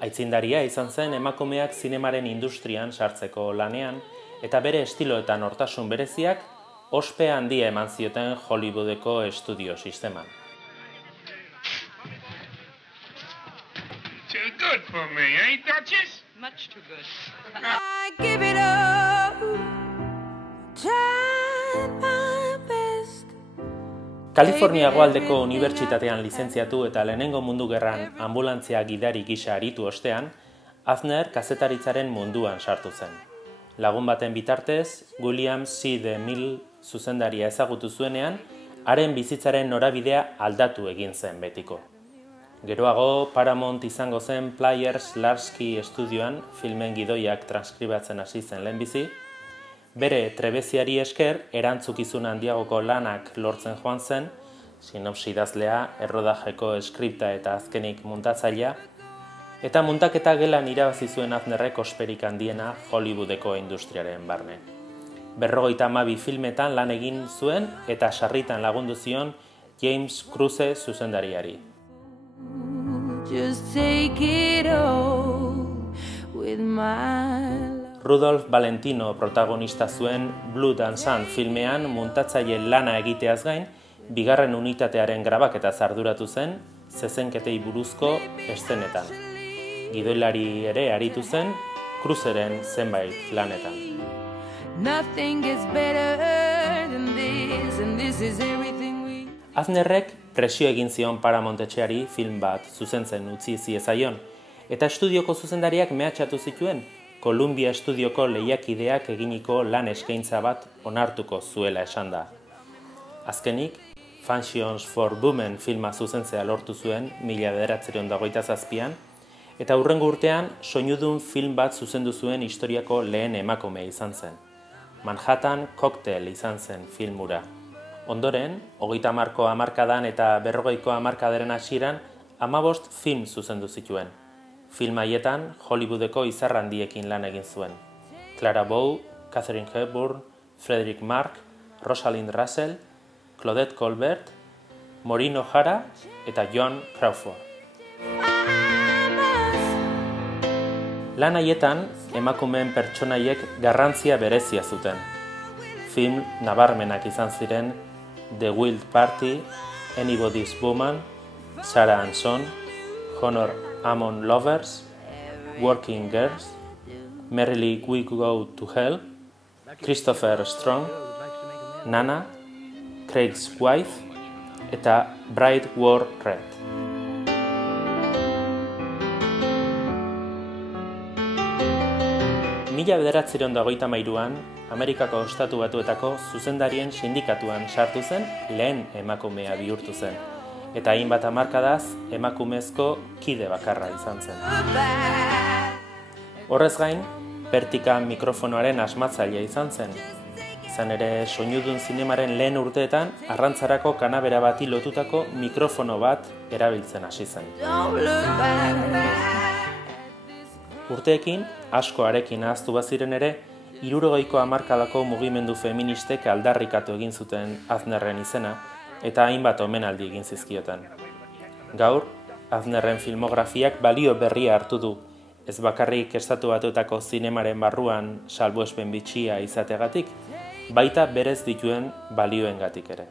Aitzindaria izan zen emakumeak zinemaren industrian sartzeko lanean, eta bere estilo eta nortasun bereziak ospe handia eman zioten Hollywoodeko estudio sisteman. Too good for me, ain't Duchess? Much too good. I give it up, try my best. Kalifornia hegoaldeko unibertsitatean lizentziatu eta lehenengo mundu gerran anbulantzia gidari gisa aritu ostean, Arzner kazetaritzaren munduan sartu zen. Lagun baten bitartez, William C. DeMille zuzendaria ezagutu zuenean, haren bizitzaren norabidea aldatu egin zen betiko. Geroago, Paramount izango zen Players Larsky estudioan filmen gidoiak transkribatzen hasi zen lehenbizi, bere trebeziari esker erantzukizun handiagoko lanak lortzen joan zen, sinopsi idazlea, errodajeko skripta eta azkenik muntatzailea, eta muntaketa gelan irabazi zuen Arznerrek osperik handiena Hollywoodeko industriaren barne. 52 filmetan lan egin zuen eta sarritan lagundu zion James Cruze zuzendariari. Just take it all with my... Rudolph Valentino protagonista zuen Blood and Sand filmean muntatzaile lana egiteaz gain, bigarren unitatearen grabaketa arduratu zen, zezenketei buruzko eszenetan. Gidoilari ere aritu zen, Cruzeren zenbait lanetan. Nothing gets better than this, and this is everything we... Arznerrek presio egin zion Paramount etxeari film bat zuzentzen utzi ziezaion, eta estudioko zuzendariak mehatxatu zituen, Columbia Estudioko lehiakideak eginiko lan eskaintza bat onartuko zuela esan da. Azkenik, Functions for Women filma zuzentzea lortu zuen 1927an, eta hurrengo urtean soinudun film bat zuzendu zuen historiako lehen emakume izan zen. Manhattan Cocktail izan zen filmura. Ondoren, 30ko hamarkadan eta 40ko hamarkadaren hasieran 15 film zuzendu zituen. Film haietan Hollywoodeko izar handiekin lan egin zuen. Clara Bow, Katharine Hepburn, Frederick Mark, Rosalind Russell, Claudette Colbert, Maureen O'Hara eta Joan Crawford. Lan haietan emakumeen pertsonaiek garrantzia berezia zuten. Film nabarmenak izan ziren The Wild Party, Anybody's Woman, Sarah and Son, Honor Among Lovers, Working Girls, Merrily We Go to Hell, Christopher Strong, Nana, Craig's Wife eta Bright War Red. Mila 1933an, Amerikako Estatu Batuetako zuzendarien sindikatuan sartu zen, lehen emakumea bihurtu zen, eta hainbat hamarkadaz emakumezko kide bakarra izan zen. Horrez gain, pertika mikrofonoaren asmatzailea izan zen. Izan ere, soinudun zinemaren lehen urteetan, arrantzarako kanabera bati lotutako mikrofono bat erabiltzen hasi zen. Urteekin, asko harekin ahaztu baziren ere, 60ko hamarkadako mugimendu feministek aldarrikatu egin zuten Arznerren izena, eta hainbat omenaldi egin zizkioten. Gaur, Arznerren filmografiak balio berria hartu du, Ez bakarrik Estatu Batuetako zinemaren barruan salbuespen bitxia izategatik, baita berez dituen balioengatik ere.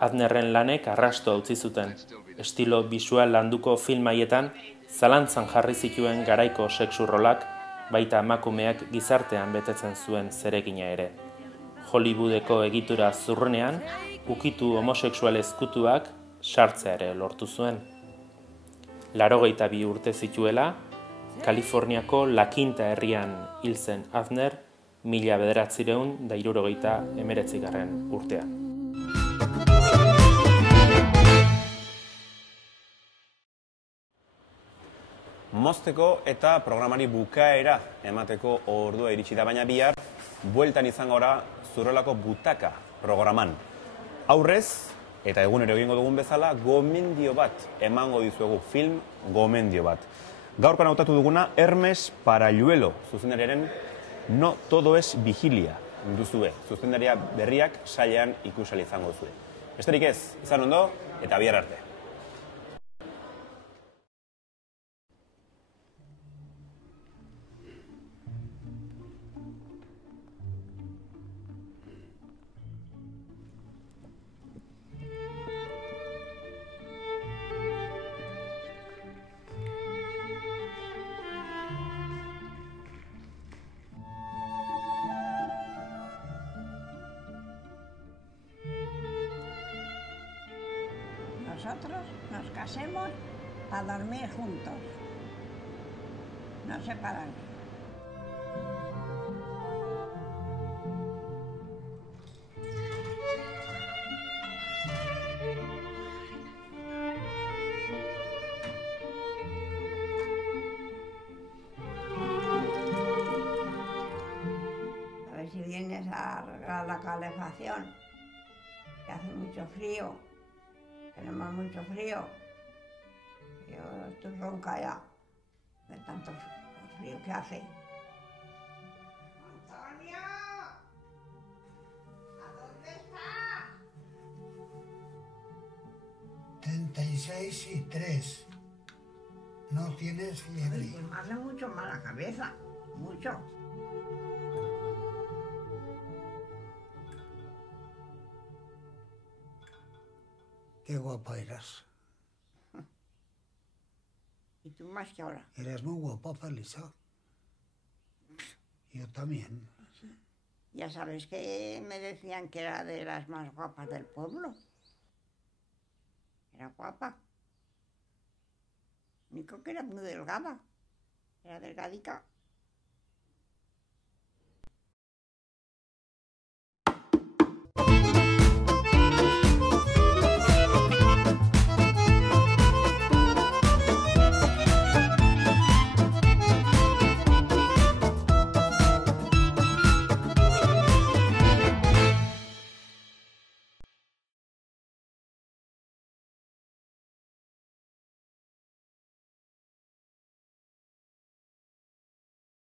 Adnerren lanek arrasto utzi zuten, estilo bisual landuko film haietan zalantzan jarri zituen garaiko sexu rolak, baita emakumeak gizartean betetzen zuen zeregina ere. Hollywoodeko egitura zurrenean, ukitu homosexual ezkutuak sartzea ere lortu zuen. 82 urte zituela, Kaliforniako La Quinta herrian hil zen Adner 1979 urtean. Mozteko eta programari bukaera emateko ordua iritsi da, baina bihar bueltan izango gara Zurrolako Butaka programan. Aurrez, eta egunero egingo dugun bezala, gomendio bat emango dizuegu, film gomendio bat. Gaurkoan hautatu duguna Hermes Paralluelo, zuzendariaren No Todo Es Vigilia duzue. Zuzendaria berriak sailean ikusali izango duzue. Besterik ez, izan ondo eta bihar arte. Nosotros nos casemos para dormir juntos, no separados. A ver si vienes a arreglar la calefacción, que hace mucho frío. Tenemos mucho frío. Yo estoy ronca ya de tanto frío que hace. ¡Antonio! ¿A dónde estás? 36,3. No tienes fiebre. Pues me hace mucho mal la cabeza. Mucho. Qué guapa eras. ¿Y tú más que ahora? Eres muy guapa, Felisa. Yo también. Ya sabes que me decían que era de las más guapas del pueblo. Era guapa. Único que era muy delgada. Era delgadica.